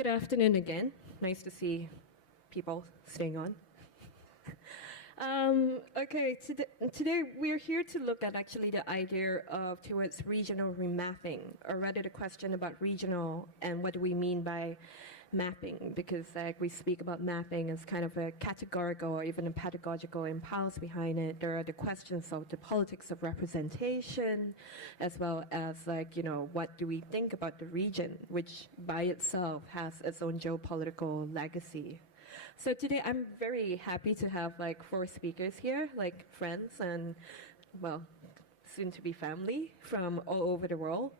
Good afternoon again. Nice to see people staying on. Okay, today we're here to look at actually the idea of towards regional remapping, or rather the question about regional and what do we mean by mapping, because like we speak about mapping as kind of a categorical or even a pedagogical impulse behind it. There are the questions of the politics of representation, as well as like, you know, what do we think about the region, which by itself has its own geopolitical legacy. So today I'm very happy to have like 4 speakers here, like friends and, well, soon to be family from all over the world.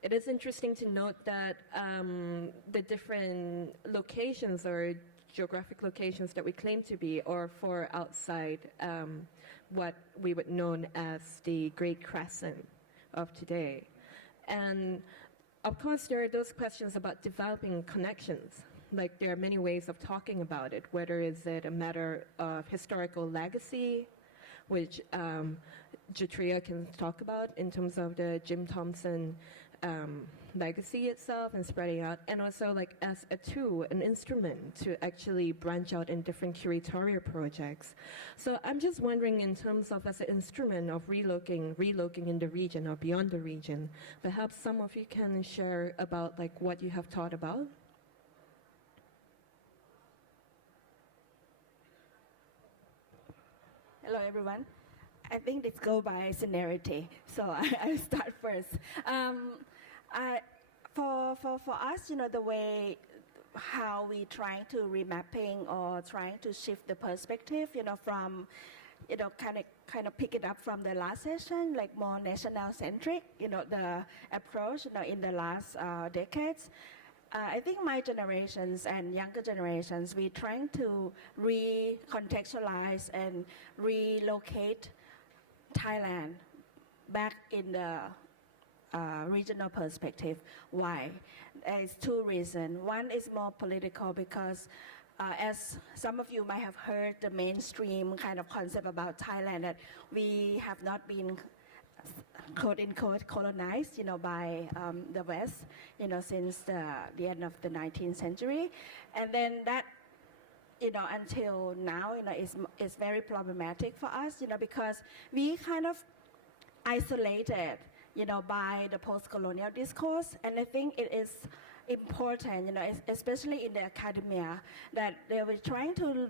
It is interesting to note that the different locations or geographic locations that we claim to be are far outside what we would know as the Great Crescent of today. And of course, there are those questions about developing connections. Like there are many ways of talking about it, whether is it a matter of historical legacy, which Gridthiya can talk about in terms of the Jim Thompson legacy itself and spreading out, and also like as a tool, an instrument to actually branch out in different curatorial projects. So I'm just wondering in terms of as an instrument of relocating in the region or beyond the region, perhaps some of you can share about like what you have thought about. Hello, everyone. I think this go by seniority, so I'll start first. For us, you know, the way how we trying to remapping or trying to shift the perspective, you know, from, you know, kind of pick it up from the last session, like more national-centric, you know, the approach, you know, in the last decades. I think my generations and younger generations, we're trying to recontextualize and relocate Thailand back in the regional perspective. Why? There's 2 reasons. One is more political because as some of you might have heard the mainstream kind of concept about Thailand, that we have not been quote-unquote colonized, you know, by the West, you know, since the end of the 19th century. And then that, you know, until now, you know, is very problematic for us, you know, because we kind of isolated, you know, by the post-colonial discourse. And I think it is important, you know, especially in the academia, that they were trying to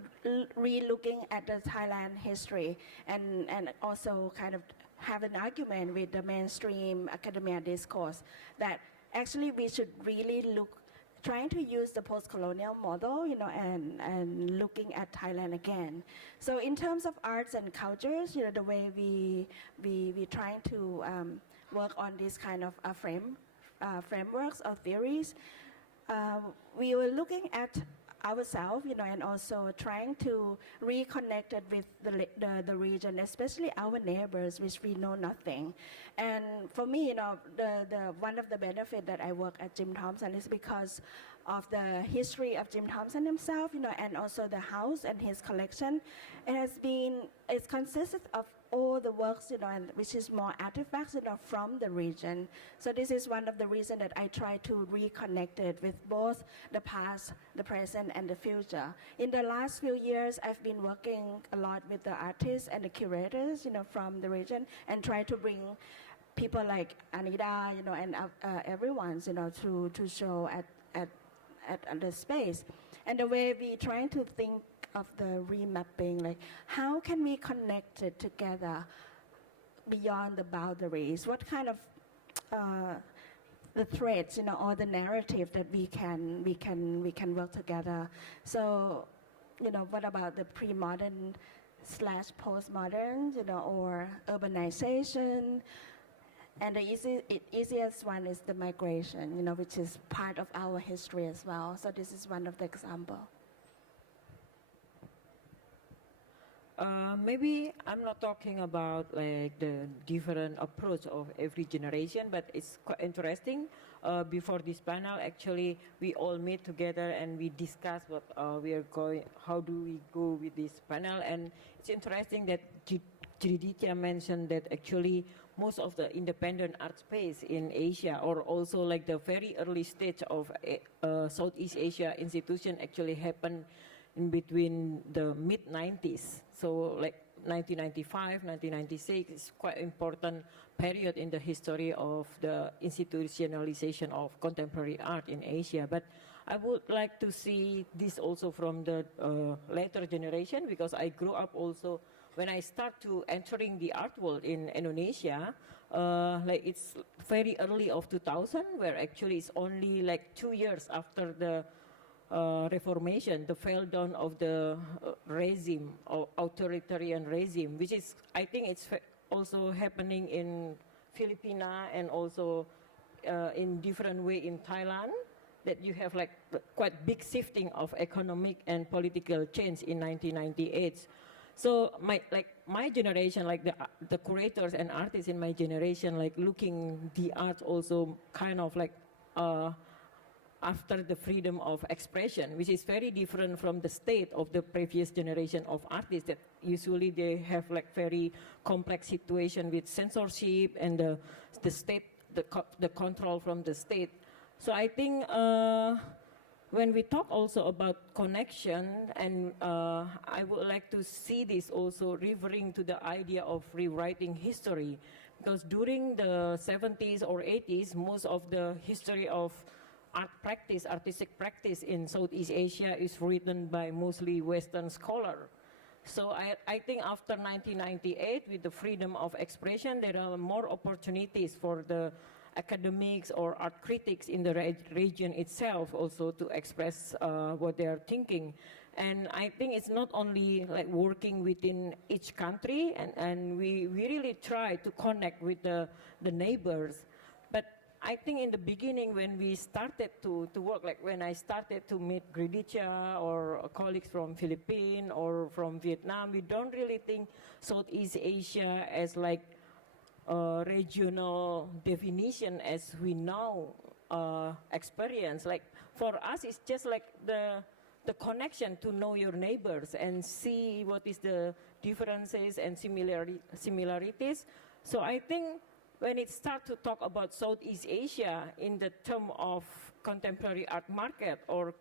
re-looking at the Thailand history and also kind of have an argument with the mainstream academia discourse that actually we should really look, trying to use the post-colonial model, you know, and looking at Thailand again. So in terms of arts and cultures, you know, the way we trying to work on this kind of frameworks or theories, we were looking at ourselves, you know, and also trying to reconnect it with the region, especially our neighbors, which we know nothing. And for me, you know, the one of the benefits that I work at Jim Thompson is because of the history of Jim Thompson himself, you know, and also the house and his collection. It consists of all the works, you know, and which is more artifacts, you know, from the region. So this is one of the reasons that I try to reconnect it with both the past, the present, and the future. In the last few years, I've been working a lot with the artists and the curators, you know, from the region, and try to bring people like Alia, you know, and everyone's, you know, to show at the space. And the way we trying to think of the remapping, like how can we connect it together beyond the boundaries? What kind of the threads, you know, or the narrative that we can work together? So, you know, what about the pre-modern / postmodern, you know, or urbanization? And the easiest one is the migration, you know, which is part of our history as well. So this is one of the examples. Maybe I'm not talking about like the different approach of every generation, but it's quite interesting. Before this panel, actually, we all meet together and we discuss how do we go with this panel. And it's interesting that Gridthiya mentioned that actually most of the independent art space in Asia, or also like the very early stage of Southeast Asia institution, actually happened in between the mid-90s. So like 1995, 1996 is quite important period in the history of the institutionalization of contemporary art in Asia. But I would like to see this also from the later generation, because I grew up also when I start to entering the art world in Indonesia, like it's very early of 2000, where actually it's only like 2 years after the Reformation, the fall down of the regime, or authoritarian regime, which is, I think it's also happening in Filipina and also in different way in Thailand, that you have like quite big shifting of economic and political change in 1998. So my generation, like the curators and artists in my generation, like looking the art also kind of like after the freedom of expression, which is very different from the state of the previous generation of artists, that usually they have like very complex situation with censorship and the state, the control from the state. So I think when we talk also about connection, and I would like to see this also referring to the idea of rewriting history, because during the 70s or 80s, most of the history of art practice, artistic practice in Southeast Asia is written by mostly Western scholars. So I think after 1998, with the freedom of expression, there are more opportunities for the academics or art critics in the region itself also to express what they are thinking. And I think it's not only like working within each country, and we really try to connect with the neighbors. But I think in the beginning, when we started to work, like when I started to meet Gridthiya or colleagues from Philippines or from Vietnam, we don't really think Southeast Asia as like regional definition as we now experience. Like for us, it's just like the connection to know your neighbors and see what is the differences and similarities. So I think when it starts to talk about Southeast Asia in the term of contemporary art market or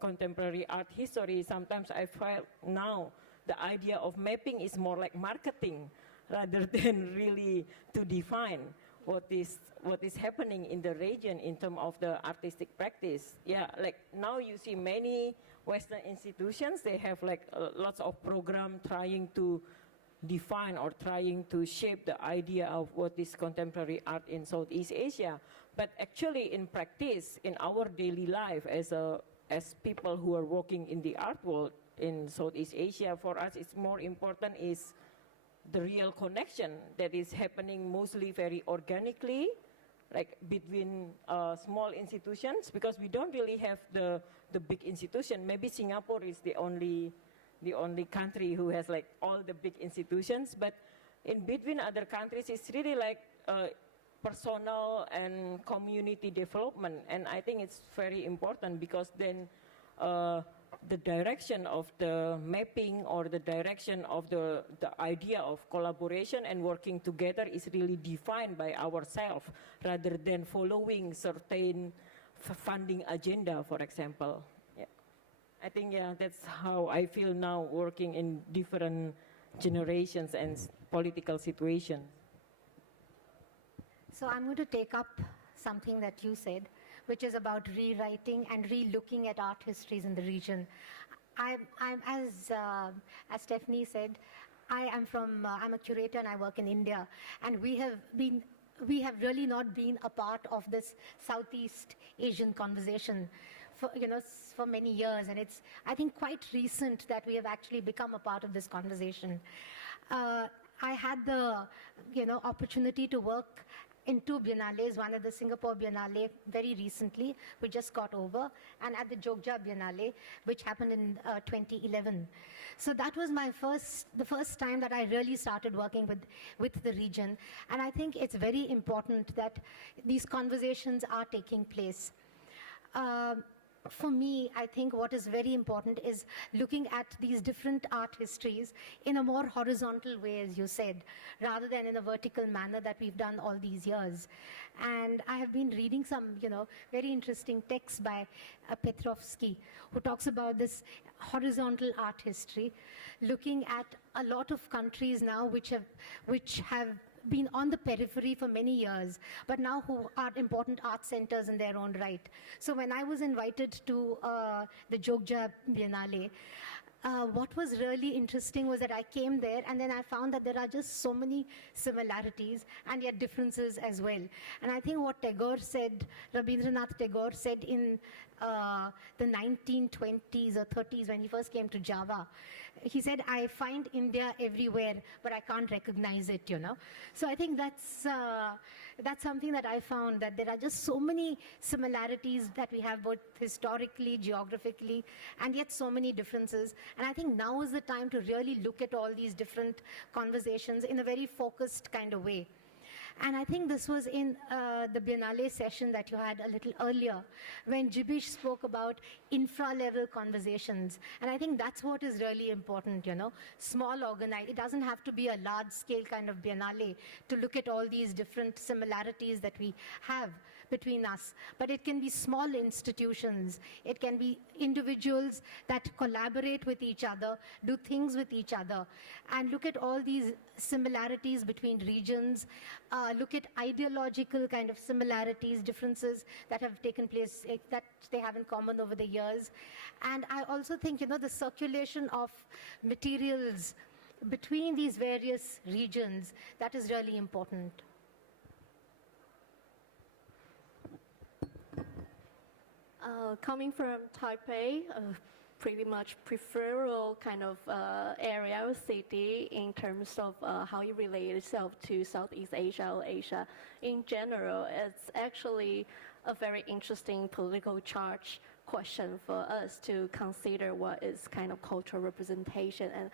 contemporary art history, sometimes I feel now the idea of mapping is more like marketing rather than really to define what is happening in the region in terms of the artistic practice. Yeah, like now you see many Western institutions, they have like lots of program trying to define or trying to shape the idea of what is contemporary art in Southeast Asia. But actually in practice, in our daily life as people who are working in the art world in Southeast Asia, for us it's more important is the real connection that is happening mostly very organically, like between small institutions, because we don't really have the big institution. Maybe Singapore is the only country who has like all the big institutions, but in between other countries, it's really like personal and community development. And I think it's very important, because then the direction of the mapping or the direction of the idea of collaboration and working together is really defined by ourselves rather than following certain funding agenda, for example. I think, yeah, that's how I feel now working in different generations and political situations. So I'm going to take up something that you said, which is about rewriting and re-looking at art histories in the region. I'm as Stephanie said, I'm a curator and I work in India, and we have really not been a part of this Southeast Asian conversation for many years, and it's, I think, quite recent that we have actually become a part of this conversation. I had the opportunity to work in 2 biennales, one at the Singapore Biennale very recently, we just got over, and at the Jogja Biennale, which happened in 2011. So that was the first time that I really started working with the region, and I think it's very important that these conversations are taking place. for me, I think what is very important is looking at these different art histories in a more horizontal way, as you said, rather than in a vertical manner that we've done all these years. And I have been reading some, very interesting texts by Petrovsky, who talks about this horizontal art history, looking at a lot of countries now which have been on the periphery for many years, but now who are important art centers in their own right. So when I was invited to the Jogja Biennale, what was really interesting was that I came there and then I found that there are just so many similarities and yet differences as well. And I think what Rabindranath Tagore said in the 1920s or 30s when he first came to Java, he said, I find India everywhere, but I can't recognize it, So I think that's something that I found, that there are just so many similarities that we have both historically, geographically, and yet so many differences. And I think now is the time to really look at all these different conversations in a very focused kind of way. And I think this was in the Biennale session that you had a little earlier, when Jibish spoke about infra-level conversations. And I think that's what is really important, small organized. It doesn't have to be a large-scale kind of Biennale to look at all these different similarities that we have between us. But it can be small institutions. It can be individuals that collaborate with each other, do things with each other, and look at all these similarities between regions, look at ideological kind of similarities, differences that have taken place, that they have in common over the years. And I also think, the circulation of materials between these various regions, that is really important. Coming from Taipei, pretty much peripheral kind of area or city in terms of how it relates itself to Southeast Asia or Asia in general, it's actually a very interesting political charge question for us to consider what is kind of cultural representation and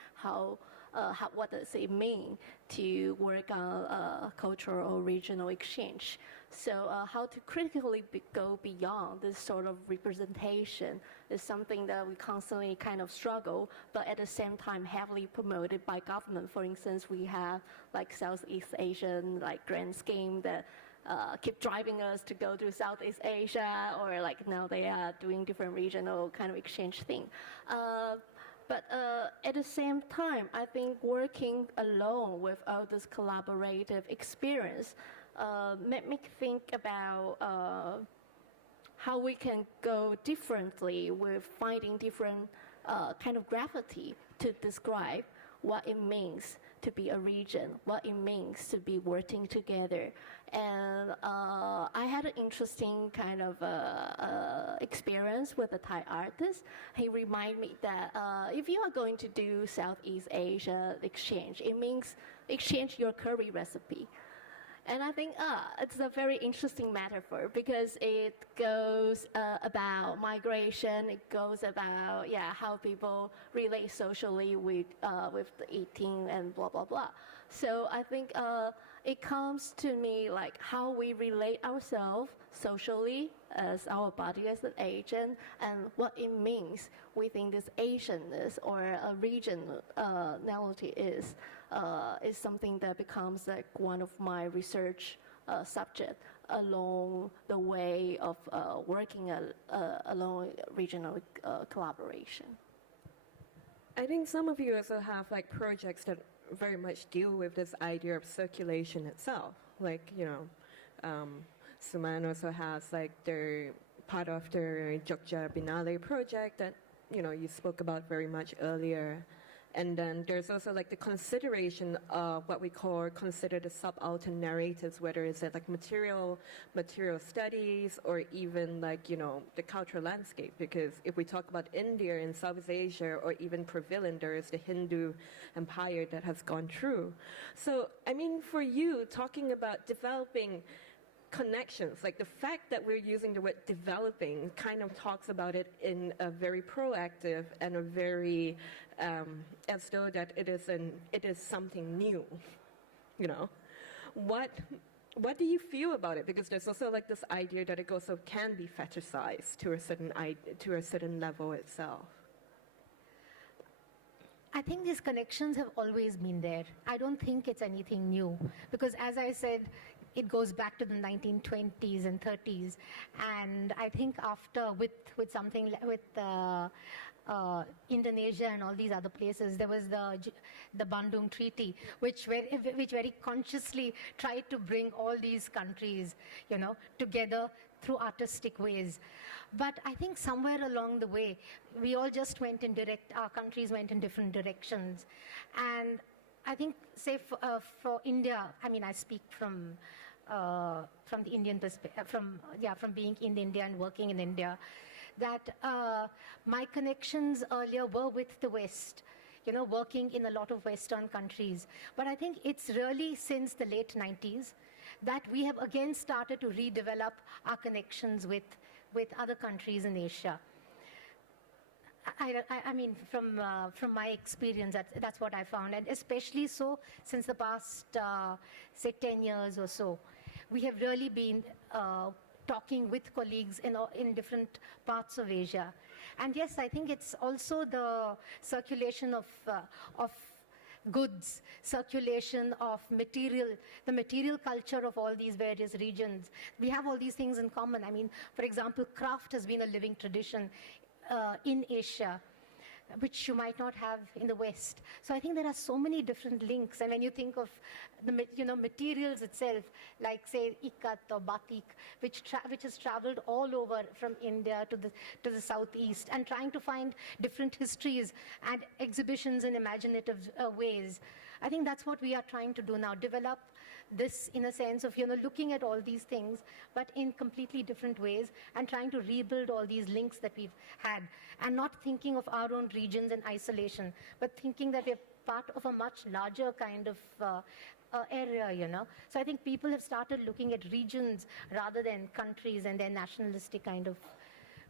what does it mean to work on cultural or regional exchange. So how to critically go beyond this sort of representation is something that we constantly kind of struggle, but at the same time heavily promoted by government. For instance, we have like Southeast Asian grand scheme that keep driving us to go to Southeast Asia, or like now they are doing different regional kind of exchange thing. But at the same time, I think working alone with all this collaborative experience made me think about how we can go differently with finding different kind of gravity to describe what it means to be a region, what it means to be working together. And I had an interesting kind of experience with a Thai artist. He reminded me that if you are going to do Southeast Asia exchange, it means exchange your curry recipe. And I think it's a very interesting metaphor because it goes about migration. It goes about how people relate socially with the eating and blah blah blah. So I think it comes to me like how we relate ourselves socially as our body as an agent, and what it means within this Asianness or a regionality is something that becomes like one of my research subject along the way of working along regional collaboration. I think some of you also have like projects that very much deal with this idea of circulation itself. Like, Suman also has like their part of their Jogja Biennale project that, you spoke about very much earlier. And then there's also like the consideration of what we consider the subaltern narratives, whether it's like material studies or even like, the cultural landscape. Because if we talk about India and Southeast Asia or even prevalent, there is the Hindu empire that has gone through. So, I mean, for you, talking about developing connections, like the fact that we're using the word developing kind of talks about it in a very proactive and a very as though that it is something new, What what do you feel about it? Because there's also like this idea that it also can be fetishized to a certain level itself. I think these connections have always been there. I don't think it's anything new because, as I said, it goes back to the 1920s and 30s, and I think after with something with Indonesia and all these other places, there was the Bandung Treaty, which very consciously tried to bring all these countries, together through artistic ways. But I think somewhere along the way, we all just our countries went in different directions. And I think, say for India, I mean, I speak from the Indian perspective, from being in India and working in India, that my connections earlier were with the West, working in a lot of Western countries. But I think it's really since the late 90s that we have again started to redevelop our connections with other countries in Asia. I mean, from my experience, that's what I found, and especially so since the past, say, 10 years or so. We have really been talking with colleagues in different parts of Asia. And yes, I think it's also the circulation of goods, circulation of material, the material culture of all these various regions. We have all these things in common. I mean, for example, craft has been a living tradition in Asia, which you might not have in the West. So I think there are so many different links. And when you think of the materials itself, like say ikat or batik, which has traveled all over from India to the southeast, and trying to find different histories and exhibitions in imaginative ways. I think that's what we are trying to do now, develop this in a sense of looking at all these things, but in completely different ways, and trying to rebuild all these links that we've had, and not thinking of our own regions in isolation, but thinking that we're part of a much larger kind of area, So I think people have started looking at regions rather than countries and their nationalistic kind of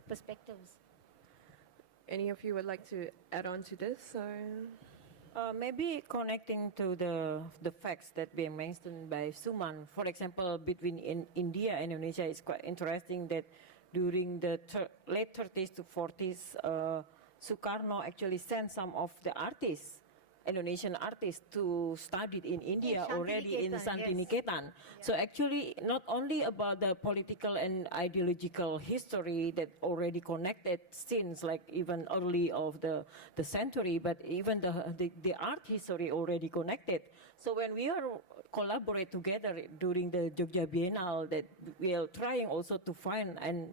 perspectives. Any of you would like to add on to this? Or? Maybe connecting to the facts that were mentioned by Suman, for example, between India and Indonesia, it's quite interesting that during the late 30s to 40s, Sukarno actually sent some of the artists, Indonesian artists, to study in India already in Santiniketan. Yes. So actually, not only about the political and ideological history that already connected since like even early of the century, but even the art history already connected. So when we are collaborate together during the Jogja Biennale, that we are trying also to find and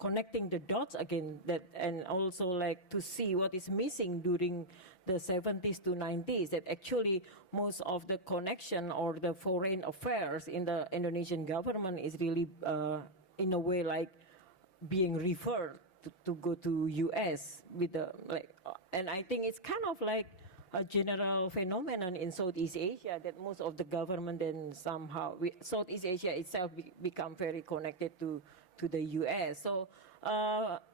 connecting the dots again, and also like to see what is missing during the 70s to 90s, that actually most of the connection or the foreign affairs in the Indonesian government is really in a way like being referred to go to US with the and I think it's kind of like a general phenomenon in Southeast Asia that most of the government then somehow Southeast Asia itself become very connected to the US. So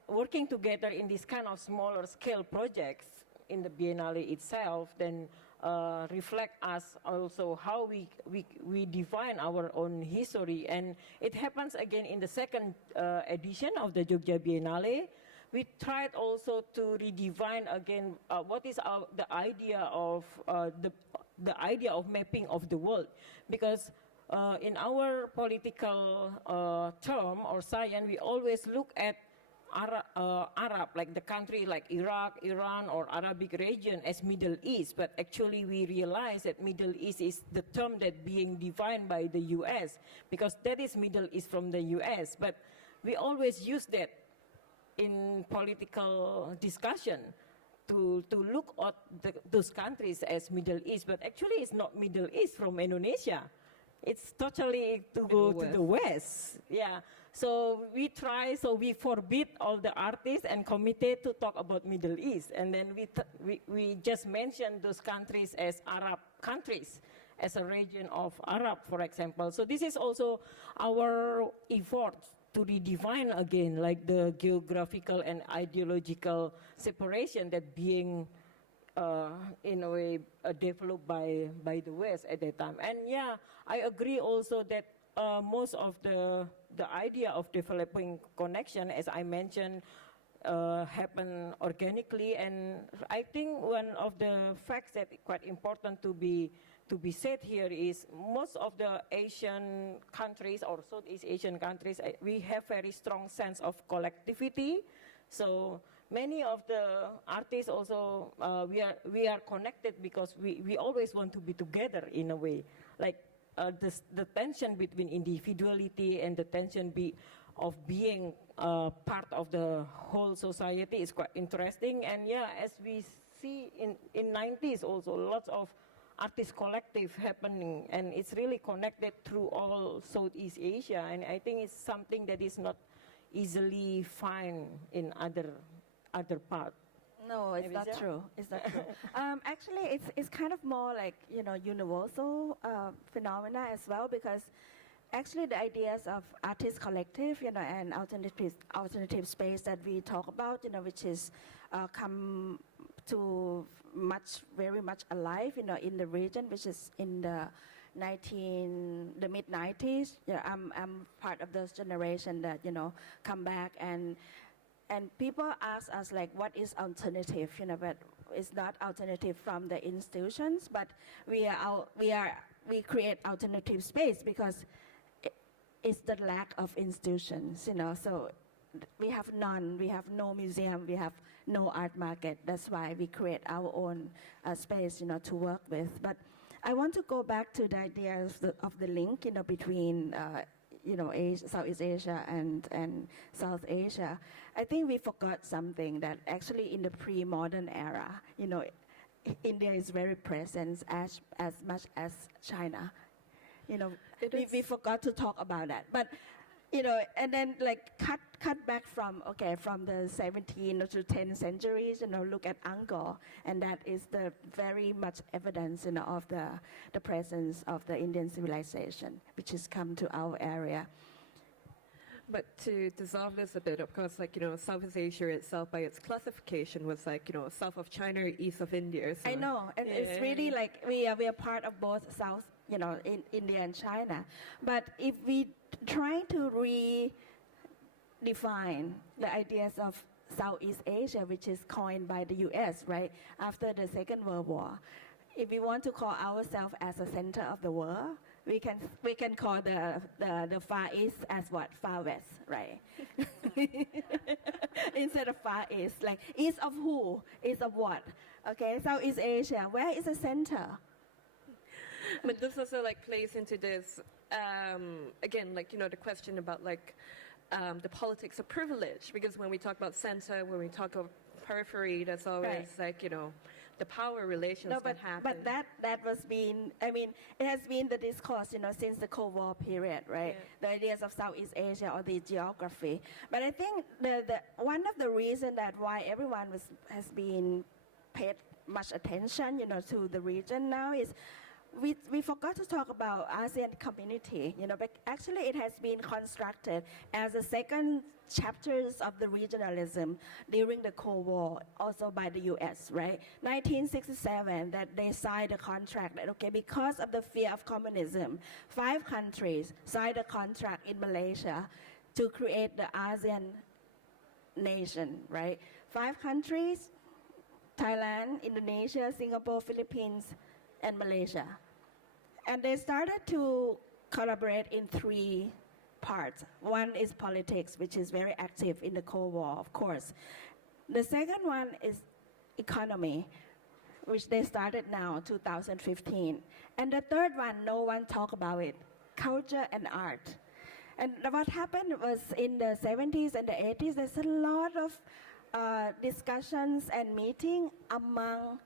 working together in this kind of smaller scale projects in the Biennale itself then reflect us also how we define our own history. And it happens again in the second edition of the Jogja Biennale. We tried also to redefine again what is the idea of the idea of mapping of the world, because in our political term or science, we always look at Arab, like the country like Iraq, Iran, or Arabic region as Middle East, but actually we realize that Middle East is the term that being defined by the US, because that is Middle East from the US, but we always use that in political discussion to look at those countries as Middle East, but actually it's not Middle East from Indonesia. It's totally to go to the West. Yeah. So we forbid all the artists and committee to talk about Middle East. And then we just mentioned those countries as Arab countries, as a region of Arab, for example. So this is also our effort to redefine again, like the geographical and ideological separation that being in a way developed by the West at that time. And yeah, I agree also that most of the idea of developing connection, as I mentioned, happen organically. And I think one of the facts that quite important to be said here is most of the Asian countries or Southeast Asian countries, we have very strong sense of collectivity. So many of the artists also, we are connected because we always want to be together in a way. Like the tension between individuality and the tension of being part of the whole society is quite interesting. And yeah, as we see in 90s also, lots of artist collective happening, and it's really connected through all Southeast Asia. And I think it's something that is not easily found in other parts. No, it's Maybe not so? true. It's not true. Actually, it's kind of more like, universal phenomena as well, because actually the ideas of artist collective, and alternative space that we talk about, which is come to very much alive, in the region, which is in the mid-90s. I'm part of those generation that, come back and people ask us like, what is alternative? But it's not alternative from the institutions, but we create alternative space because it's the lack of institutions. So we have none. We have no museum. We have no art market. That's why we create our own space, to work with. But I want to go back to the idea of the link, between Southeast Asia and South Asia. I think we forgot something, that actually in the pre-modern era, India is very present as much as China. We forgot to talk about that. But and then like cut back from the 17th to 10th centuries, look at Angkor, and that is the very much evidence, of the presence of the Indian civilization, which has come to our area. But to dissolve this a bit, of course, Southeast Asia itself, by its classification, was south of China, east of India. So I know, and it's really like we are part of both South, in India and China. But if we try to redefine the ideas of Southeast Asia, which is coined by the U.S., right, after the Second World War, if we want to call ourselves as a center of the world, we can call the Far East as what? Far West, right? Instead of Far East, like east of who? East of what? Okay, Southeast Asia, where is the center? But this also plays into this again, the question about the politics of privilege, because when we talk about center, when we talk of periphery, that's always the power relations that happen. But that was been, it has been the discourse, since the Cold War period, right? Yeah. The ideas of Southeast Asia or the geography. But I think the one of the reasons that why everyone has been paid much attention, to the region now is we forgot to talk about ASEAN community, but actually it has been constructed as a second chapters of the regionalism during the Cold War, also by the U.S., right? 1967, that they signed a contract that, because of the fear of communism, 5 countries signed a contract in Malaysia to create the ASEAN nation, right? 5 countries, Thailand, Indonesia, Singapore, Philippines, and Malaysia. And they started to collaborate in 3 parts. One is politics, which is very active in the Cold War, of course. The second one is economy, which they started now, 2015. And the third one, no one talk about it, culture and art. And what happened was in the 70s and the 80s, there's a lot of discussions and meeting among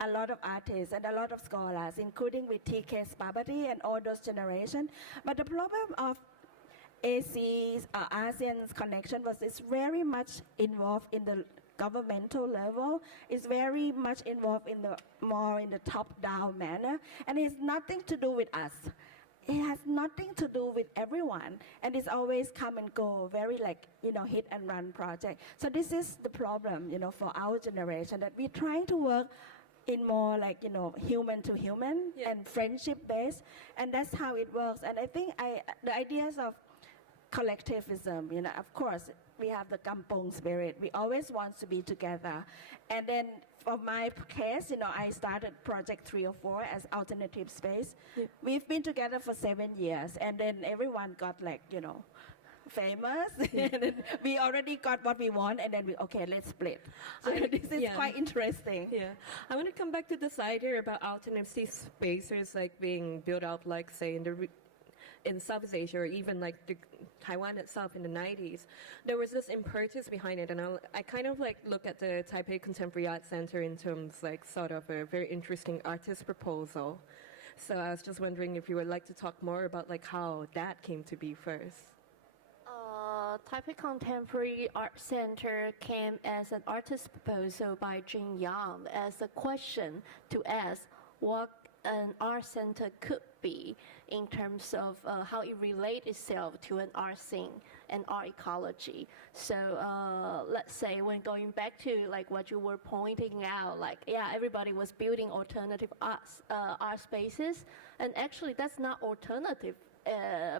a lot of artists and a lot of scholars, including with T.K. Spabati and all those generations. But the problem of ASEAN's connection was it's very much involved in the governmental level. It's very much involved in the more in the top-down manner, and it's nothing to do with us. It has nothing to do with everyone, and it's always come and go, very hit and run project. So this is the problem, for our generation, that we're trying to work in more like, human to human Yeah. and friendship based. And that's how it works. And I think the ideas of collectivism, of course, we have the kampong spirit. We always want to be together. And then for my case, I started Project 304 as alternative space. Yeah. We've been together for 7 years, and then everyone got like, famous. And then we already got what we want, and then let's split. So this is Yeah. quite interesting. Yeah, I want to come back to this idea about alternative spaces like being built out, like say in Southeast Asia or even like Taiwan itself in the 90s. There was this impetus behind it, and I kind of like look at the Taipei Contemporary Art Center in terms like sort of a very interesting artist proposal. So I was just wondering if you would like to talk more about like how that came to be first. Taipei Contemporary Art Center came as an artist proposal by Jin Yang as a question to ask what an art center could be in terms of how it relates itself to an art scene and art ecology. So let's say when going back to like what you were pointing out, like everybody was building alternative art spaces, and actually that's not alternative.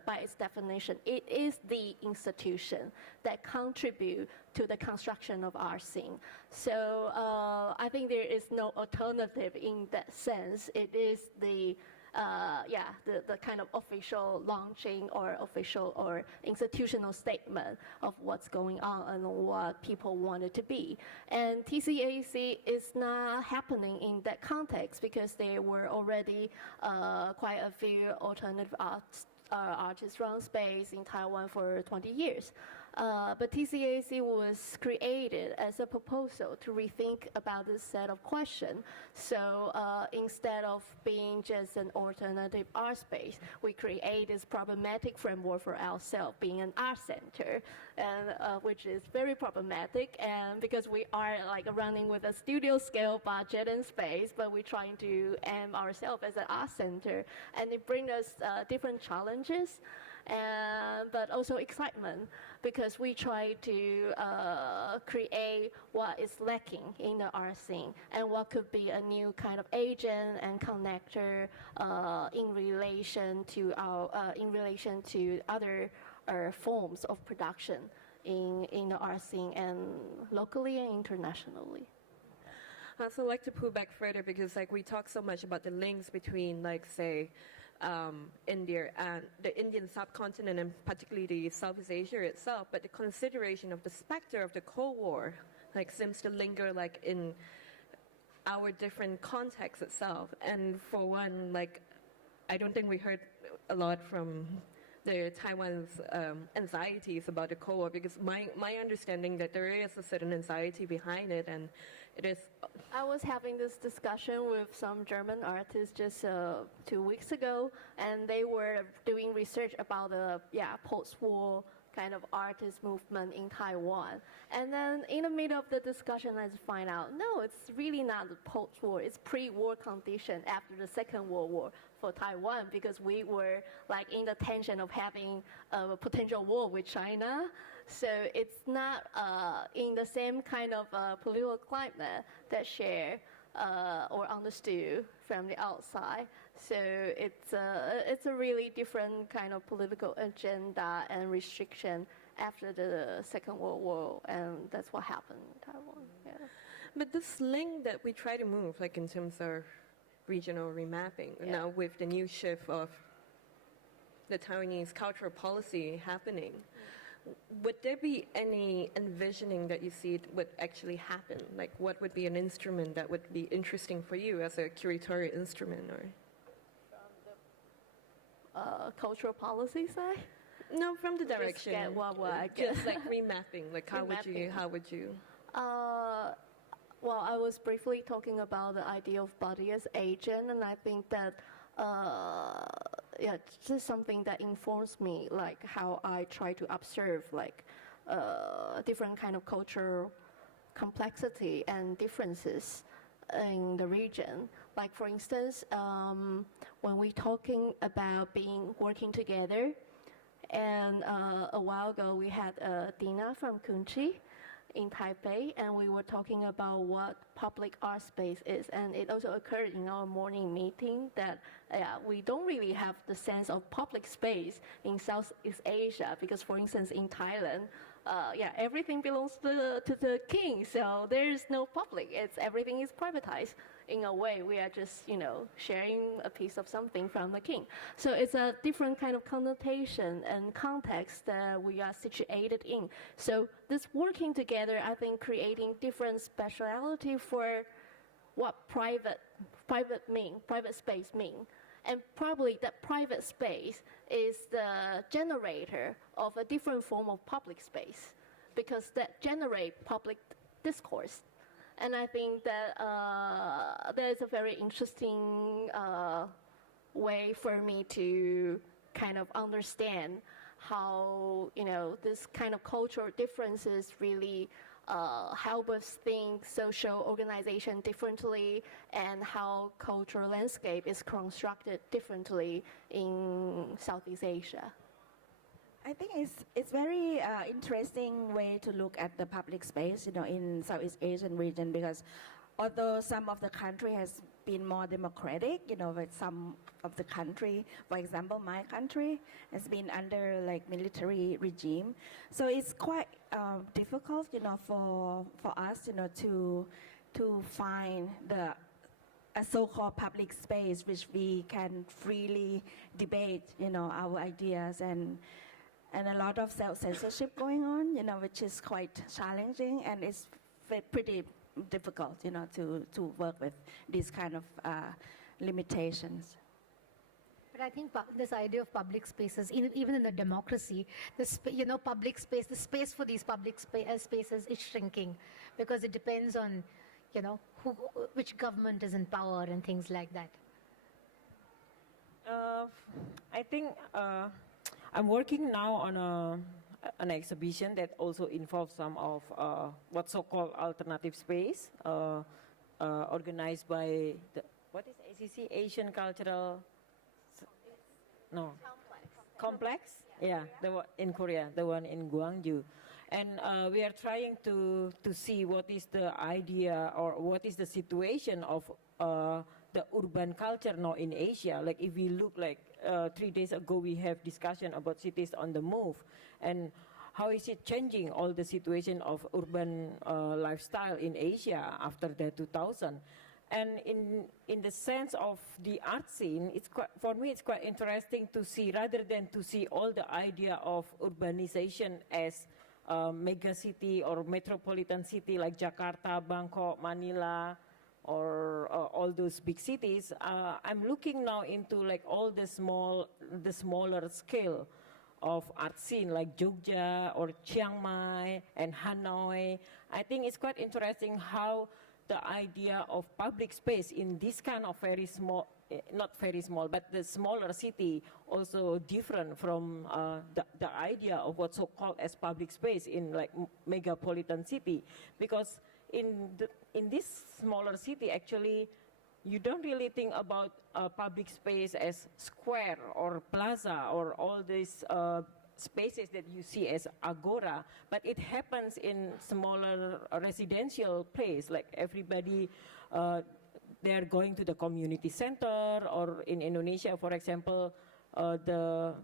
By its definition, it is the institution that contribute to the construction of our scene. So I think there is no alternative in that sense. It is the kind of official launching or official or institutional statement of what's going on and what people want it to be. And TCAC is not happening in that context because there were already quite a few alternative artists run space in Taiwan for 20 years. But TCAC was created as a proposal to rethink about this set of questions. So instead of being just an alternative art space, we create this problematic framework for ourselves, being an art center, and which is very problematic. And because we are like running with a studio scale budget and space, but we're trying to aim ourselves as an art center, and it brings us different challenges. But also excitement, because we try to create what is lacking in the art scene and what could be a new kind of agent and connector in relation to other forms of production in the art scene and locally and internationally. I also like to pull back further because like we talk so much about the links between like say India and the Indian subcontinent and particularly the Southeast Asia itself, but the consideration of the specter of the Cold War like seems to linger like in our different contexts itself. And for one, like I don't think we heard a lot from the Taiwan's anxieties about the Cold War, because my understanding that there is a certain anxiety behind it, and it is. I was having this discussion with some German artists just 2 weeks ago, and they were doing research about the post-war kind of artist movement in Taiwan. And then in the middle of the discussion, I just find out, no, it's really not the post-war, it's pre-war condition after the Second World War for Taiwan, because we were like in the tension of having a potential war with China. So it's not in the same kind of political climate that share or understood from the outside. So it's a really different kind of political agenda and restriction after the Second World War, and that's what happened in Taiwan. Yeah. But this link that we try to move, like in terms of regional remapping, now with the new shift of the Taiwanese cultural policy happening, would there be any envisioning that you see it would actually happen? Like what would be an instrument that would be interesting for you as a curatorial instrument? Or Cultural policy side? no, from the Just direction. get what I get. Just like remapping. Like how Remapping. would you? Well, I was briefly talking about the idea of body as agent, and I think that it's just something that informs me, like how I try to observe like different kind of cultural complexity and differences in the region. Like for instance, when we're talking about working together, and a while ago we had Dina from Qinyi in Taipei, and we were talking about what public art space is. And it also occurred in our morning meeting that we don't really have the sense of public space in Southeast Asia, because, for instance, in Thailand, everything belongs to the king, so there is no public. Everything is privatized. In a way, we are just, sharing a piece of something from the king. So it's a different kind of connotation and context that we are situated in. So this working together, I think, creating different speciality for what private space mean. And probably that private space is the generator of a different form of public space, because that generate public discourse. And I think that that is a very interesting way for me to kind of understand how, this kind of cultural differences really help us think social organization differently, and how cultural landscape is constructed differently in Southeast Asia. I think it's very interesting way to look at the public space, in Southeast Asian region, because although some of the country has been more democratic, with some of the country, for example, my country has been under military regime, so it's quite difficult, for us, to find a so-called public space which we can freely debate, our ideas, and a lot of self-censorship going on, which is quite challenging, and it's pretty difficult, to work with these kind of limitations. But I think this idea of public spaces, even in the democracy, public space, the space for these public spaces is shrinking, because it depends on, which government is in power and things like that. I think I'm working now on an exhibition that also involves some of what's so-called alternative space, organized by what is ACC, Asian Cultural Complex? Yeah, the one in Korea, the one in Gwangju. And we are trying to see what is the idea or what is the situation of the urban culture now in Asia. Like if we look 3 days ago, we have discussion about cities on the move, and how is it changing all the situation of urban lifestyle in Asia after the 2000. And in the sense of the art scene, for me it's quite interesting to see, rather than to see all the idea of urbanization as mega city or metropolitan city like Jakarta, Bangkok, Manila, or all those big cities. I'm looking now into all the smaller scale of art scene like Jogja or Chiang Mai and Hanoi. I think it's quite interesting how the idea of public space in this kind of very small, not very small, but the smaller city also different from the idea of what's so-called as public space in megapolitan city. Because in this smaller city, actually, you don't really think about public space as square or plaza or all these spaces that you see as agora, but it happens in smaller residential place, like everybody, they're going to the community center, or in Indonesia, for example, the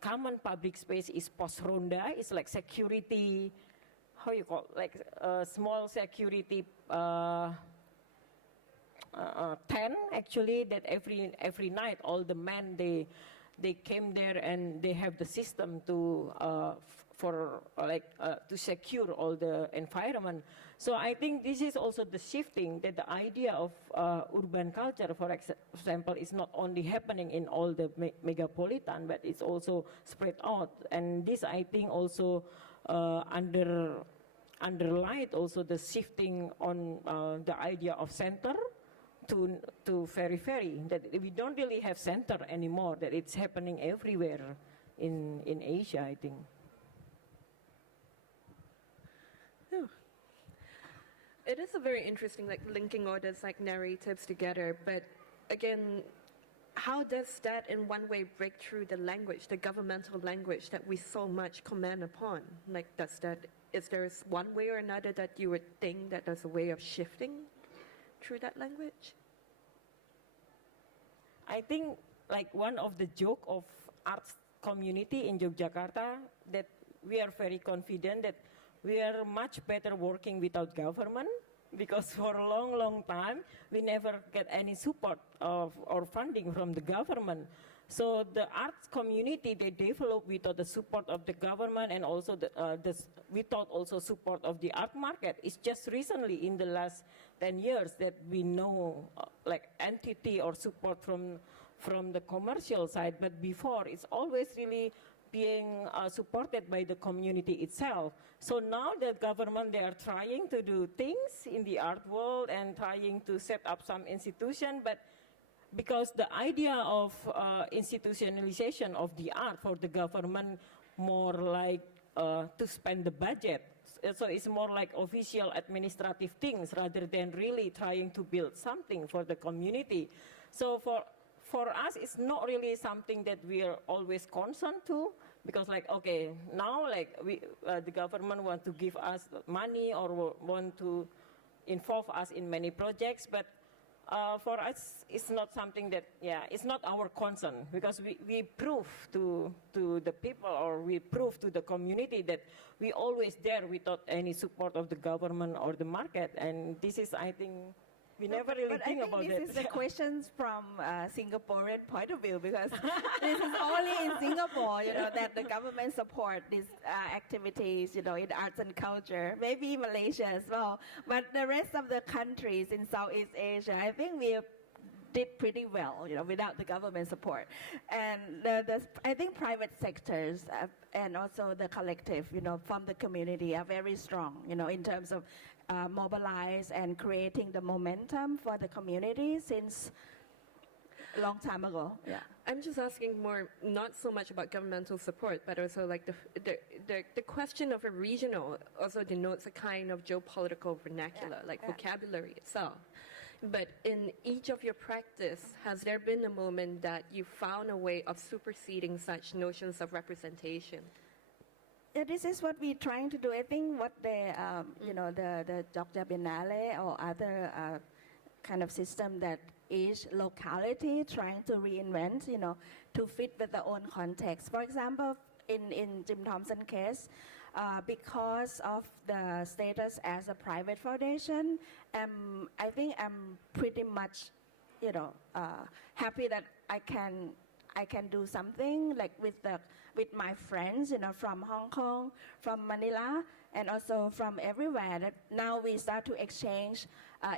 common public space is pos ronda, it's like security, how you call it? Small security tent, actually, that every night all the men they came there and they have the system to to secure all the environment. So I think this is also the shifting, that the idea of urban culture, for example, is not only happening in all the megapolitan, but it's also spread out. And this, I think, also underlined also the shifting on the idea of center to periphery, that we don't really have center anymore, that it's happening everywhere in Asia, I think. It is a very interesting, linking all those narratives together. But again, how does that in one way break through the language, the governmental language that we so much comment upon? Does that is there one way or another that you would think that there's a way of shifting through that language? I think like one of the joke of arts community in Yogyakarta that we are very confident that we are much better working without government because for a long time we never get any support of or funding from the government. So the arts community, they develop without the support of the government and also without also support of the art market. It's just recently in the last 10 years that we know like entity or support from the commercial side, but before it's always really being supported by the community itself. So now the government, they are trying to do things in the art world and trying to set up some institution, but because the idea of institutionalization of the art for the government more like to spend the budget. So it's more like official administrative things rather than really trying to build something for the community. So for us, it's not really something that we are always concerned to, because like, okay, now like the government want to give us money or want to involve us in many projects, but for us, it's not something that, it's not our concern, because we prove to the people or we prove to the community that we always there without any support of the government or the market. And this is, I think, we never really think about it. But I think this is the questions from Singaporean point of view, because this is only in Singapore, that the government support these activities, in arts and culture. Maybe Malaysia as well. But the rest of the countries in Southeast Asia, I think we did pretty well, without the government support. And I think private sectors and also the collective, from the community are very strong, in terms of mobilize and creating the momentum for the community since a long time ago. Yeah. I'm just asking more, not so much about governmental support, but also like the question of a regional also denotes a kind of geopolitical vernacular, vocabulary itself. But in each of your practice, has there been a moment that you found a way of superseding such notions of representation? Yeah, this is what we're trying to do. I think what the Jogja Biennale or other kind of system that each locality trying to reinvent, to fit with their own context. For example, in Jim Thompson case, because of the status as a private foundation, I think I'm pretty much, happy that I can do something like with my friends, from Hong Kong, from Manila, and also from everywhere. That now we start to exchange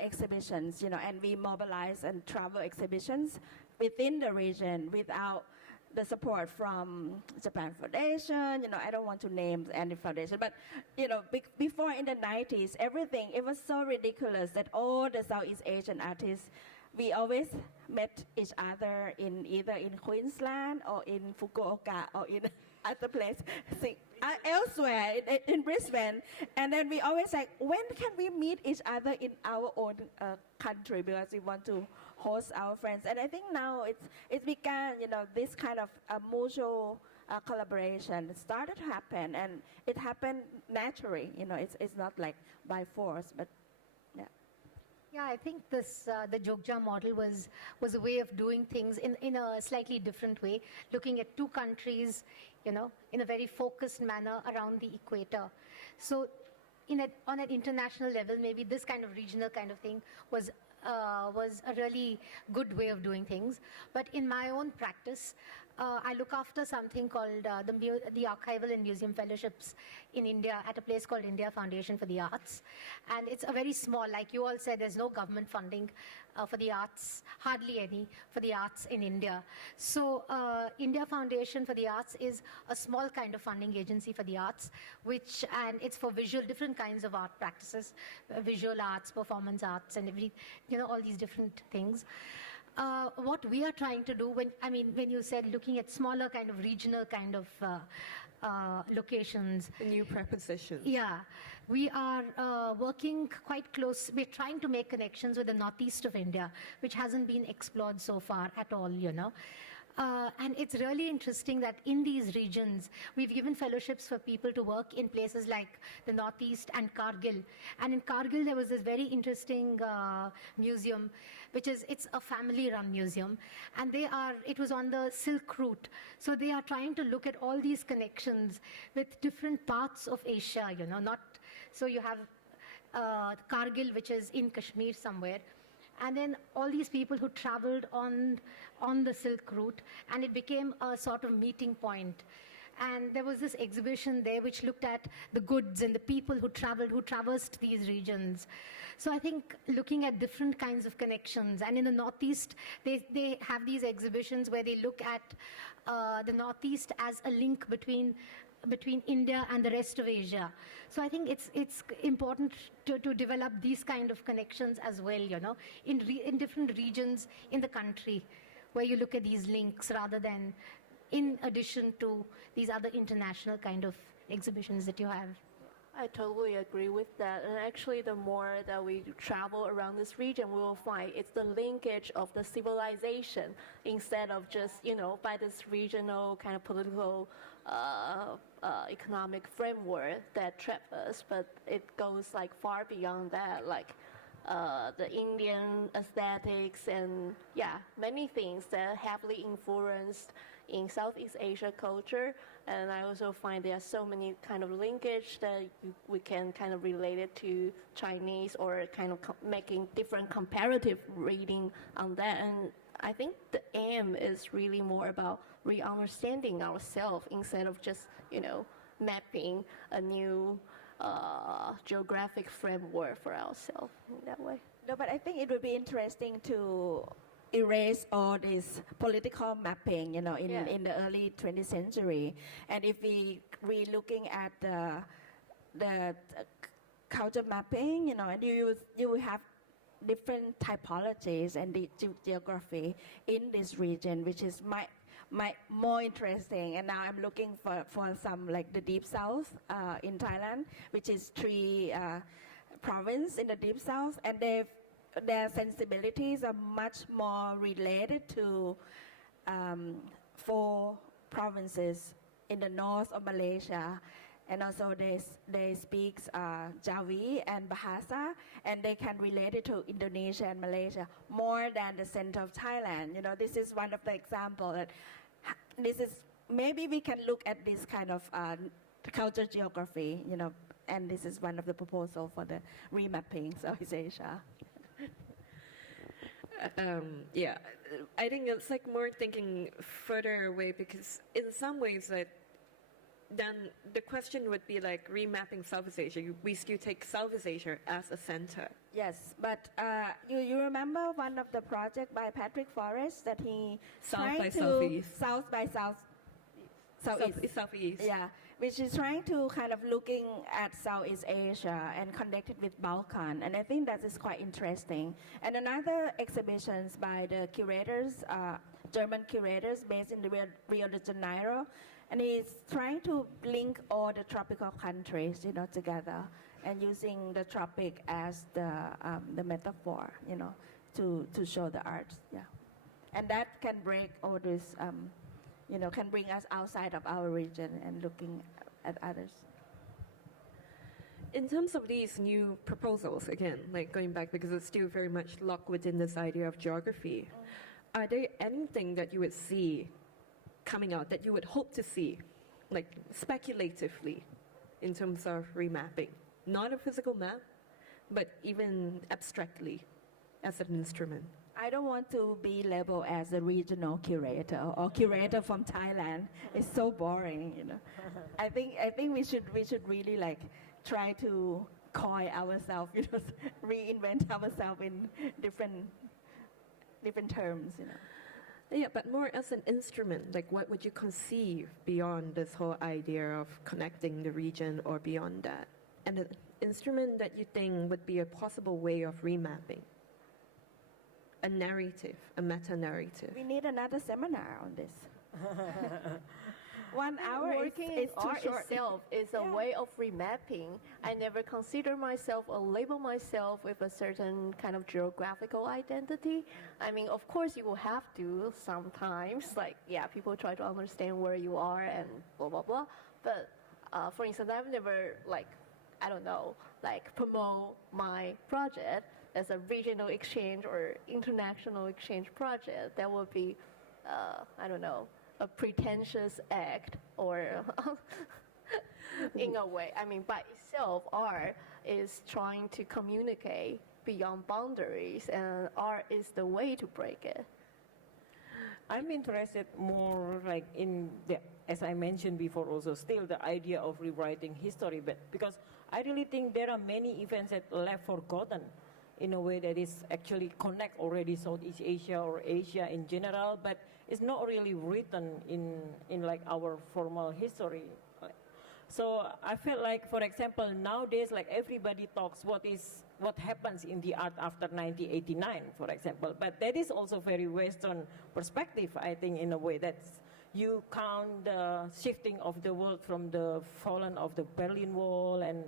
exhibitions, and we mobilize and travel exhibitions within the region without the support from Japan Foundation. I don't want to name any foundation, but before in the 90s, everything, it was so ridiculous that all the Southeast Asian artists, we always met each other either in Queensland or in Fukuoka or in other place, elsewhere in Brisbane. And then we always like, when can we meet each other in our own country, because we want to host our friends. And I think now it's become, this kind of mutual collaboration started to happen, and it happened naturally. It's not like by force, but yeah. Yeah, I think this the Jogja model was a way of doing things in a slightly different way, looking at two countries, in a very focused manner around the equator. So on an international level, maybe this kind of regional kind of thing was a really good way of doing things. But in my own practice, I look after something called the Archival and Museum Fellowships in India at a place called India Foundation for the Arts. And it's a very small, like you all said, there's no government funding for the arts, hardly any, for the arts in India. So India Foundation for the Arts is a small kind of funding agency for the arts, and it's for different kinds of art practices, visual arts, performance arts, and all these different things. What we are trying to do, when you said looking at smaller kind of regional kind of locations. A new preposition. Yeah, we are working quite close. We're trying to make connections with the northeast of India, which hasn't been explored so far at all, And it's really interesting that in these regions, we've given fellowships for people to work in places like the Northeast and Kargil. And in Kargil, there was this very interesting museum, it's a family-run museum. And it was on the Silk Route. So they are trying to look at all these connections with different parts of Asia, so you have Kargil, which is in Kashmir somewhere. And then all these people who traveled on the Silk Route, and it became a sort of meeting point. And there was this exhibition there which looked at the goods and the people who traversed these regions. So I think looking at different kinds of connections, and in the Northeast, they have these exhibitions where they look at the Northeast as a link between India and the rest of Asia. So I think it's important to develop these kind of connections as well, in different regions in the country, where you look at these links rather than in addition to these other international kind of exhibitions that you have. I totally agree with that. And actually, the more that we travel around this region, we will find it's the linkage of the civilization instead of just, by this regional kind of political economic framework that trap us. But it goes like far beyond that, like the Indian aesthetics and many things that are heavily influenced in Southeast Asia culture. And I also find there are so many kind of linkage that we can kind of relate it to Chinese, or kind of making different comparative reading on that. And I think the aim is really more about re-understanding ourselves instead of just, mapping a new geographic framework for ourselves in that way. No, but I think it would be interesting to erase all this political mapping, in the early 20th century. And if we looking at the culture mapping, and you will have different typologies and the geography in this region, which is my more interesting. And now I'm looking for some like the Deep South in Thailand, which is 3 provinces in the Deep South, and their sensibilities are much more related to 4 provinces in the north of Malaysia. And also they speak Jawi and Bahasa, and they can relate it to Indonesia and Malaysia more than the center of Thailand. This is one of the examples that maybe we can look at this kind of culture geography, and this is one of the proposals for the remapping Southeast Asia. I think it's like more thinking further away, because in some ways then the question would be like remapping Southeast Asia. We still take Southeast Asia as a center. Yes, but you remember one of the project by Patrick Forrest that he Southeast. Southeast. Yeah, which is trying to kind of looking at Southeast Asia and connect it with Balkan, and I think that is quite interesting. And another exhibitions by the curators, German curators based in Rio de Janeiro, and he's trying to link all the tropical countries, together, and using the tropic as the metaphor, to show the arts. Yeah, and that can break all this. Can bring us outside of our region and looking at others. In terms of these new proposals, again, like going back, because it's still very much locked within this idea of geography, are there anything that you would see coming out that you would hope to see, like speculatively, in terms of remapping? Not a physical map, but even abstractly as an instrument. I don't want to be labeled as a regional curator or curator from Thailand. It's so boring, I think we should really like try to coin ourselves, reinvent ourselves in different terms, Yeah, but more as an instrument, like what would you conceive beyond this whole idea of connecting the region or beyond that? And an instrument that you think would be a possible way of remapping? A narrative, a meta-narrative. We need another seminar on this. 1 hour Working is in too art short. itself is a Yeah. way of remapping. I never consider myself or label myself with a certain kind of geographical identity. I mean, of course, you will have to sometimes. Like, yeah, people try to understand where you are and blah blah blah. But for instance, I've never I don't know, promote my project as a regional exchange or international exchange project. That would be, I don't know, a pretentious act or in a way. I mean, by itself, art is trying to communicate beyond boundaries, and art is the way to break it. I'm interested more in the, as I mentioned before also, still the idea of rewriting history, but because I really think there are many events that left forgotten in a way that is actually connect already Southeast Asia or Asia in general, but it's not really written in our formal history. So I feel like, for example, nowadays, everybody talks what happens in the art after 1989, for example. But that is also very Western perspective, I think, in a way. That's, you count the shifting of the world from the falling of the Berlin Wall and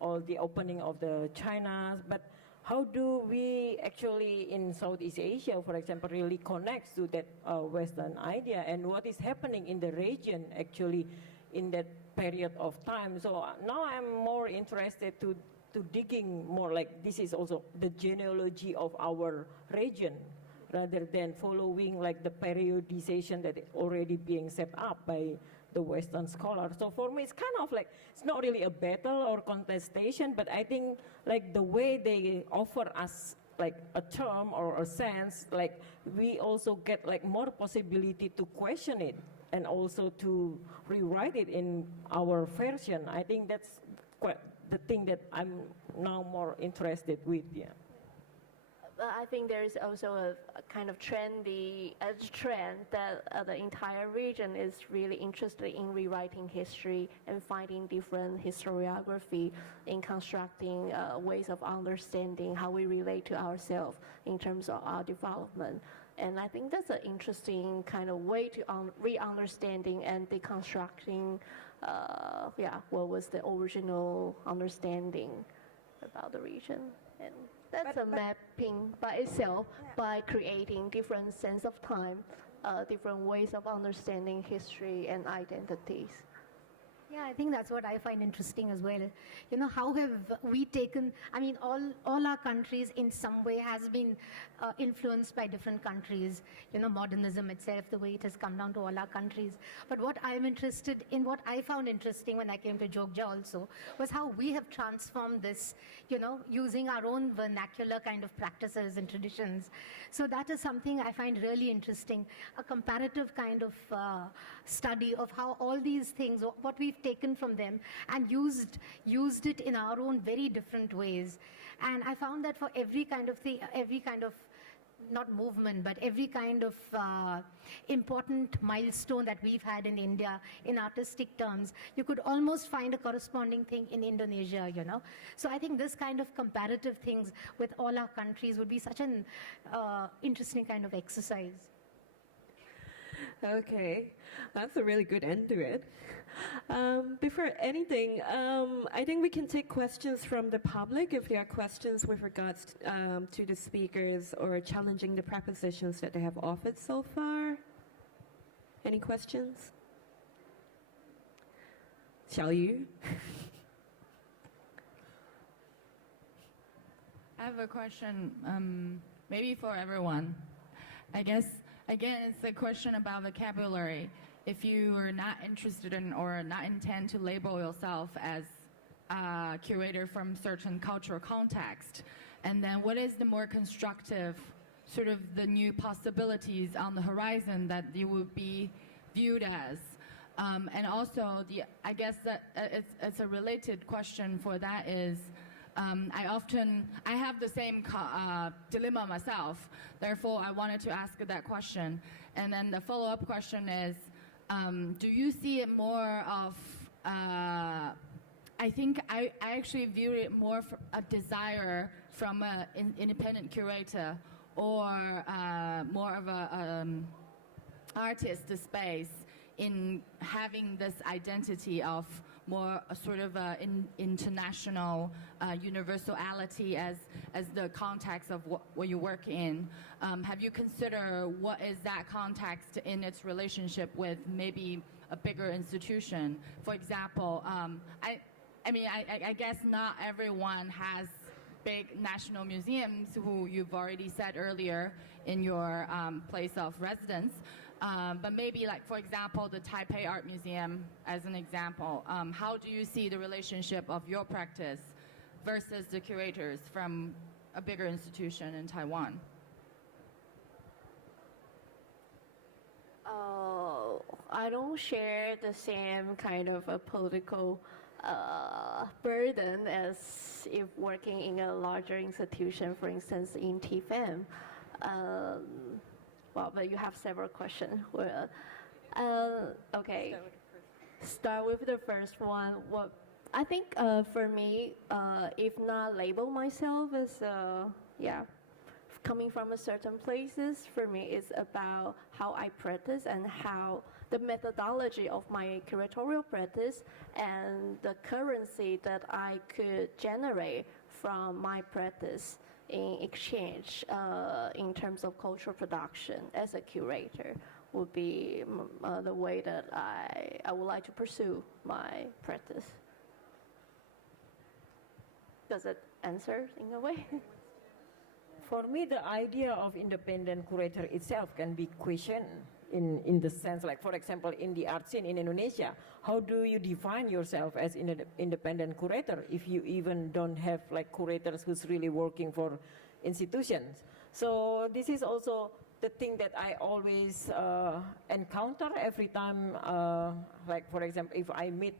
all the opening of the China. But how do we actually in Southeast Asia, for example, really connect to that Western idea, and what is happening in the region actually in that period of time? So now I'm more interested to digging more, this is also the genealogy of our region, rather than following the periodization that is already being set up by the Western scholars. So for me, it's kind of it's not really a battle or contestation, but I think the way they offer us a term or a sense, we also get more possibility to question it and also to rewrite it in our version. I think that's quite the thing that I'm now more interested with, yeah. I think there's also a kind of trend that the entire region is really interested in rewriting history and finding different historiography in constructing ways of understanding how we relate to ourselves in terms of our development. And I think that's an interesting kind of way to re-understanding and deconstructing, what was the original understanding about the region. And that's a mapping by itself, by creating different sense of time, different ways of understanding history and identities. Yeah, I think that's what I find interesting as well. How have we taken, all our countries in some way has been influenced by different countries, modernism itself, the way it has come down to all our countries. But what I'm interested in, what I found interesting when I came to Jogja also, was how we have transformed this, using our own vernacular kind of practices and traditions. So that is something I find really interesting, a comparative kind of study of how all these things, what we've taken from them and used it in our own very different ways. And I found that for every kind of thing, every kind of, not movement, but every kind of important milestone that we've had in India in artistic terms, you could almost find a corresponding thing in Indonesia, So I think this kind of comparative things with all our countries would be such an interesting kind of exercise. Okay, that's a really good end to it. Before anything, I think we can take questions from the public if there are questions with regards to the speakers or challenging the propositions that they have offered so far. Any questions? Shall you? I have a question, maybe for everyone. I guess, again, it's a question about vocabulary. If you are not interested in or not intend to label yourself as a curator from certain cultural context, and then what is the more constructive, sort of the new possibilities on the horizon that you would be viewed as? And also, I guess that it's a related question for that is, I have the same dilemma myself, therefore I wanted to ask that question. And then the follow-up question is, do you see it more of, I think I actually view it more for a desire from an independent curator or more of a artist space in having this identity of more a sort of international universality as the context of what you work in. Have you considered what is that context in its relationship with maybe a bigger institution? For example, I guess not everyone has big national museums, who you've already said earlier in your place of residence. But maybe, like, for example, the Taipei Art Museum as an example. How do you see the relationship of your practice versus the curators from a bigger institution in Taiwan? I don't share the same kind of a political burden as if working in a larger institution, for instance, in TFM. Well, but you have several questions. Okay. Start with the first one. Well, I think for me, if not label myself as, coming from a certain places, for me it's about how I practice and how the methodology of my curatorial practice and the currency that I could generate from my practice in exchange in terms of cultural production as a curator would be the way that I would like to pursue my practice. Does it answer in a way? For me, the idea of independent curator itself can be questioned in the sense, like, for example, in the art scene in Indonesia, how do you define yourself as an independent curator if you even don't have, like, curators who's really working for institutions? So this is also the thing that I always encounter every time, like, for example, if I meet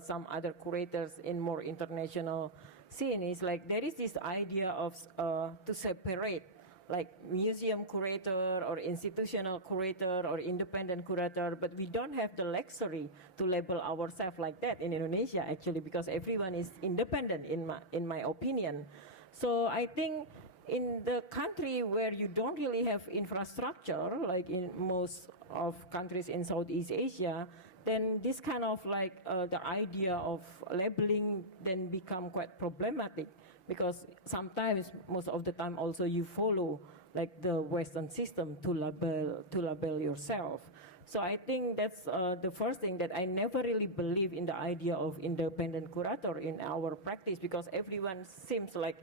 some other curators in more international scene, is like there is this idea of to separate, like, museum curator or institutional curator or independent curator, but we don't have the luxury to label ourselves like that in Indonesia, actually, because everyone is independent in my opinion. So I think in the country where you don't really have infrastructure, like in most of countries in Southeast Asia, then this kind of, like, the idea of labeling then become quite problematic, because sometimes, most of the time also, you follow, like, the Western system to label yourself. So I think that's the first thing, that I never really believe in the idea of independent curator in our practice, because everyone seems like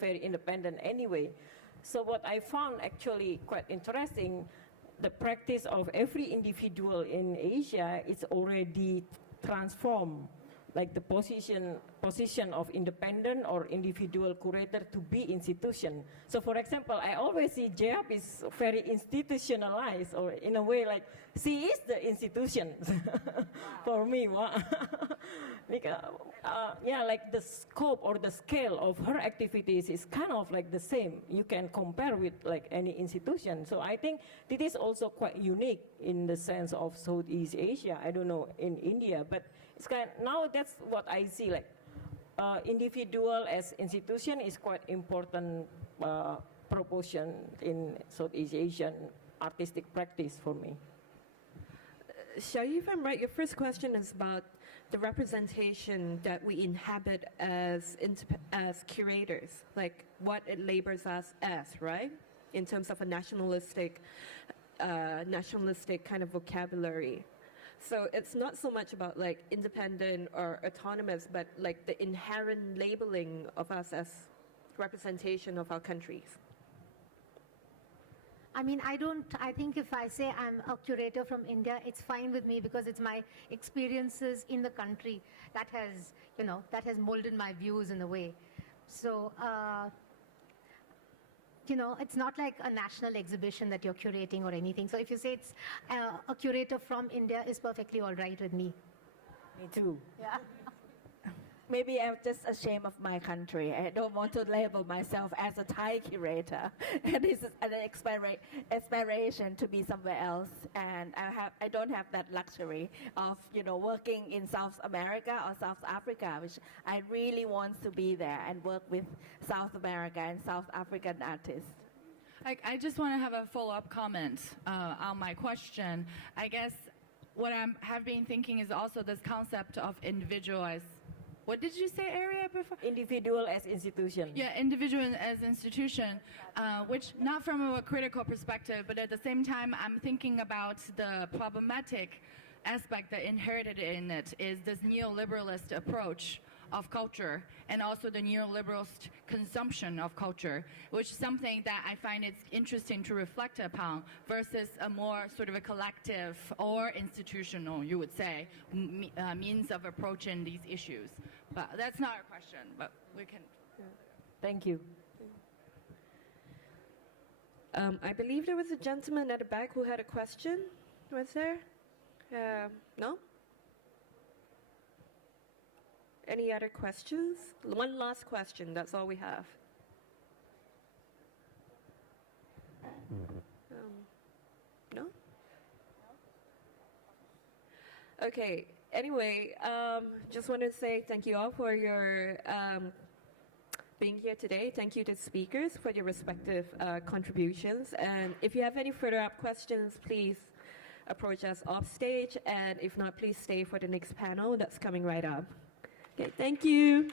very independent anyway. So what I found actually quite interesting, the practice of every individual in Asia is already transformed, like the position of independent or individual curator to be institution. So for example, I always see JEP is very institutionalized, or in a way, like, she is the institution for me. Because, like, the scope or the scale of her activities is kind of like the same. You can compare with, like, any institution. So I think this is also quite unique in the sense of Southeast Asia. I don't know in India, but it's now that's what I see, like, individual as institution is quite important proportion in Southeast Asian artistic practice for me. Xiaoyu, if I'm right, your first question is about the representation that we inhabit as curators, like what it labels us as, right? In terms of a nationalistic kind of vocabulary. So it's not so much about, like, independent or autonomous, but like the inherent labeling of us as representation of our countries. I mean, I think if I say I'm a curator from India, it's fine with me, because it's my experiences in the country that has molded my views in a way. So, it's not like a national exhibition that you're curating or anything. So if you say it's a curator from India, is perfectly all right with me. Me too. Yeah. Maybe I'm just ashamed of my country. I don't want to label myself as a Thai curator. And this is an aspiration to be somewhere else. And I don't have that luxury of, working in South America or South Africa, which I really want to be there and work with South America and South African artists. I just want to have a follow-up comment on my question. I guess what I have been thinking is also this concept of individualized. What did you say, Alia, before? Individual as institution. Yeah, individual as institution, which not from a critical perspective, but at the same time, I'm thinking about the problematic aspect that inherited in it is this neoliberalist approach of culture and also the neoliberalist consumption of culture, which is something that I find it's interesting to reflect upon versus a more sort of a collective or institutional, you would say, means of approaching these issues. But that's not a question, but we can. Thank you. I believe there was a gentleman at the back who had a question. Was there? No? Any other questions? One last question, that's all we have. No? Okay, anyway, just want to say thank you all for your being here today. Thank you to speakers for your respective contributions. And if you have any further questions, please approach us off stage. And if not, please stay for the next panel that's coming right up. Okay, thank you.